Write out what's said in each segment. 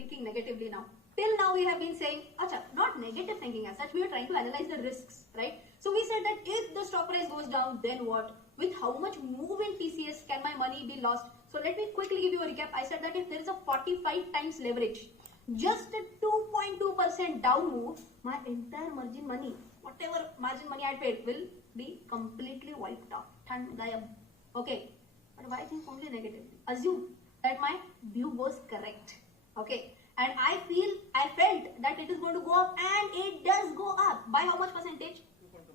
thinking negatively now. Till now we have been saying, acha, not negative thinking as such, we are trying to analyze the risks, right? So we said that if the stock price goes down, then what? With how much move in TCS can my money be lost? So let me quickly give you a recap. I said that if there is a 45 times leverage, just a 2.2% down move, my entire margin money, whatever margin money I paid, will be completely wiped out. Okay, but why think only negative? Assume that my view was correct. Okay, and I felt that it is going to go up, and it does go up. By how much percentage?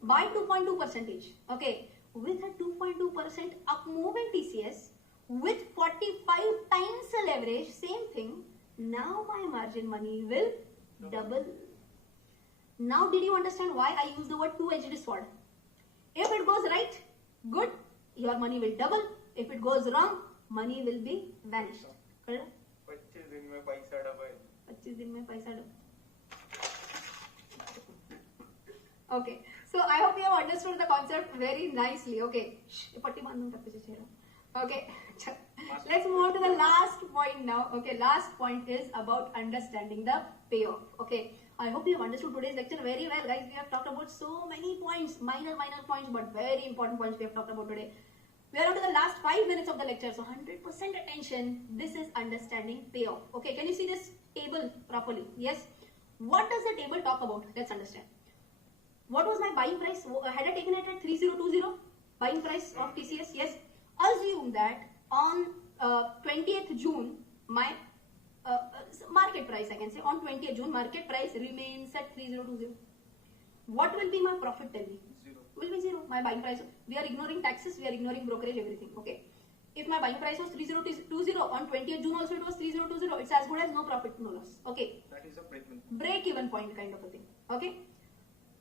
By 2.2 percentage. Okay, with a 2.2% up move in TCS, with 45 times the leverage, same thing. Now my margin money will double. Now did you understand why I use the word two-edged sword? If it goes right, good, your money will double. If it goes wrong, money will be vanished. 25 दिन में पैसा double. 25 दिन में पैसा double. Okay, so I hope you have understood the concept very nicely. Okay, okay, let's move on to the last point now. Okay, last point is about understanding the payoff. Okay, I hope you have understood today's lecture very well, guys. We have talked about so many points, minor points, but very important points we have talked about today. We are on to the last 5 minutes of the lecture, so 100% attention. This is understanding payoff. Okay, can you see this table properly? Yes. What does the table talk about? Let's understand. What was my buying price? Had I taken it at 3020? Buying price of TCS? Yes. Assume that on 20th June, my market price, I can say, on 20th June, market price remains at 3020. What will be my profit? Tell me. Zero. Will be zero. My buying price. We are ignoring taxes. We are ignoring brokerage. Everything. Okay. If my buying price was 3020 on 20th June, also it was 3020. It's as good as no profit, no loss. Okay. That is a break-even. Break-even point kind of a thing. Okay.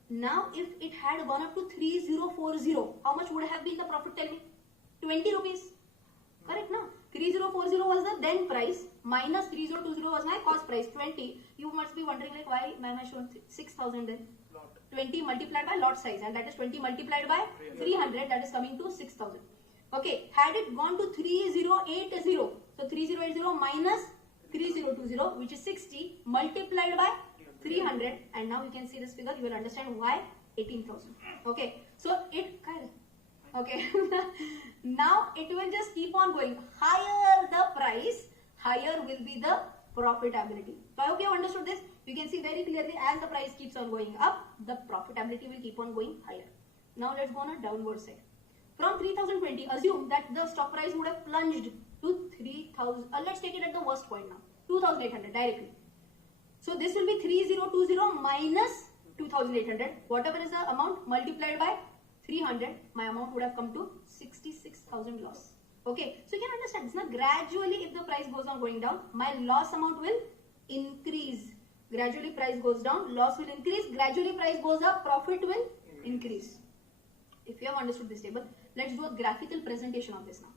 Now, if it had gone up to 3040, how much would have been the profit? Tell me. 20 rupees. Correct, no? 3040 was the then price minus 3020 was my cost price, 20. You must be wondering like why am I showing 6,000 then? Lot. 20 multiplied by lot size, and that is 20 multiplied by 300, that is coming to 6,000. Okay, had it gone to 3080, so 3080 minus 3020, which is 60, multiplied by 300, and now you can see this figure, you will understand why 18,000. Okay, so it, okay, now it will just keep on going. Higher the price, higher will be the profitability. So I hope you have understood this. You can see very clearly as the price keeps on going up, the profitability will keep on going higher. Now let's go on a downward side. From 3020, assume that the stock price would have plunged to 3000. Let's take it at the worst point now, 2800 directly. So this will be 3020 minus 2800. Whatever is the amount multiplied by 300, my amount would have come to 66,000 loss. Okay, so you can understand this now. Gradually, if the price goes on going down, my loss amount will increase. Gradually, price goes down, loss will increase. Gradually, price goes up, profit will increase. If you have understood this table, let's do a graphical presentation of this now.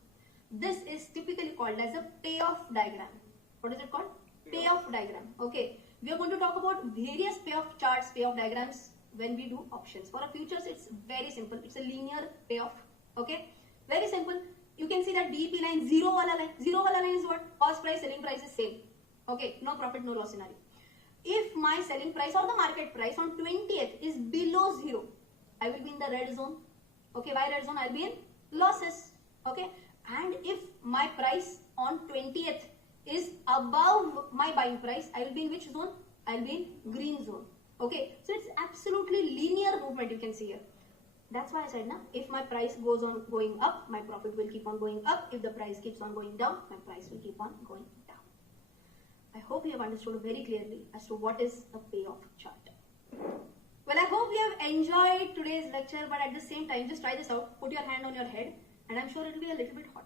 This is typically called as a payoff diagram. What is it called? Payoff diagram. Okay, we are going to talk about various payoff charts, payoff diagrams when we do options. For a futures, it's very simple. It's a linear payoff. Okay, very simple. You can see that DEP line, zero wala line. Zero wala line is what? Cost price, selling price is same. Okay, no profit, no loss scenario. If my selling price or the market price on 20th is below zero, I will be in the red zone. Okay, why red zone? I'll be in losses. Okay, and if my price on 20th is above my buying price, I will be in which zone? I'll be in green zone. Okay, so it's absolutely linear movement you can see here. That's why I said now, if my price goes on going up, my profit will keep on going up. If the price keeps on going down, my price will keep on going down. I hope you have understood very clearly as to what is a payoff chart. Well, I hope you have enjoyed today's lecture, but at the same time, just try this out. Put your hand on your head, and I'm sure it will be a little bit hot.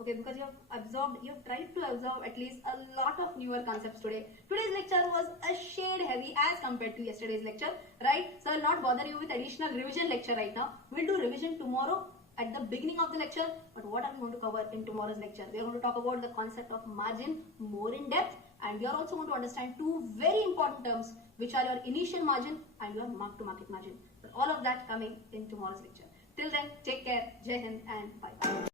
Okay, because you have tried to absorb at least a lot of newer concepts today. Today's lecture was a shade heavy as compared to yesterday's lecture, right? So I'll not bother you with additional revision lecture right now. We'll do revision tomorrow at the beginning of the lecture. But what are we going to cover in tomorrow's lecture? We are going to talk about the concept of margin more in depth, and we are also going to understand two very important terms, which are your initial margin and your mark-to-market margin. But all of that coming in tomorrow's lecture. Till then, take care, Jai Hind, and bye.